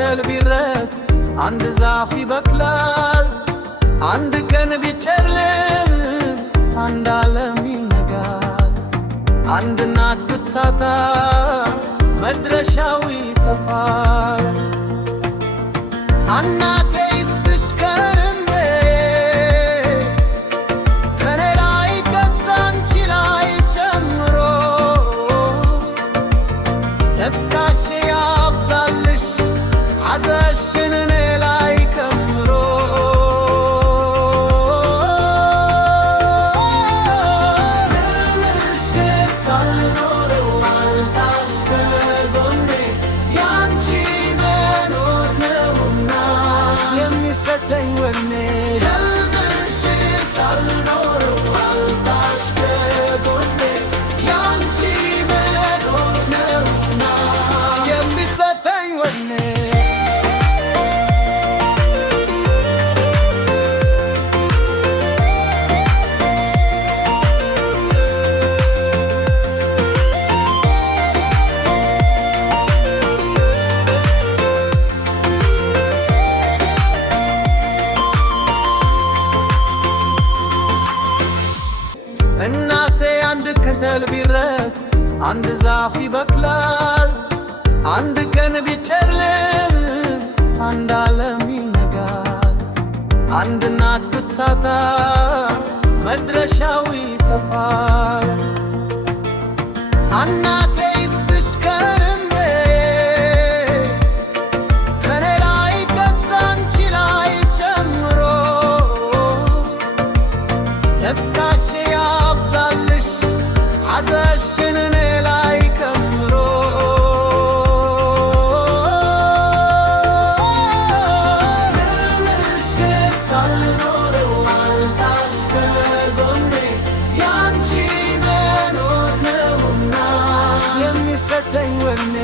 ከተል ቢረክ አንድ ዛፍ ይበቅላል። አንድ ቀን ቢጨልም አንድ ዓለም ይነጋል። አንድ እናት ብታጣ መድረሻው ይጠፋል። እናቴ ይስጥሽ ከርሜ ከኔ ላይ ገጽ አንቺ ላይ ጨምሮ ደስታሽ ያብዛልሽ ሐዘንሽን እኔ ላይ ከምሮ ምንሽ ሳልኖረው አልታሽ ከጎኔ ያንቺ መኖር ነውና የሚሰጠኝ ወኔ ምንሽ ሳልኖረው አልታሽ ከጎኔ ያንቺ መኖር ነውና የሚሰጠኝ ወኔ እናቴ አንድ ከተል ቢረክ አንድ ዛፍ ይበቅላል። አንድ ቀን ቢጨልም አንድ ዓለም ይነጋል። አንድ እናት ብታጣ መድረሻው ይጠፋል። እናቴ ይስጥሽ ከርሜ ከኔ ላይ ገጽ አንቺ ላይ ጨምሮ ደስታሽ ያብዛልሽ ሐዘንሽን እኔ ላይ ከምሮ ምንሽ ሳልኖረው አልታሽ ከጎኔ ያንቺ መኖር ነውና የሚሰጠኝ ወኔ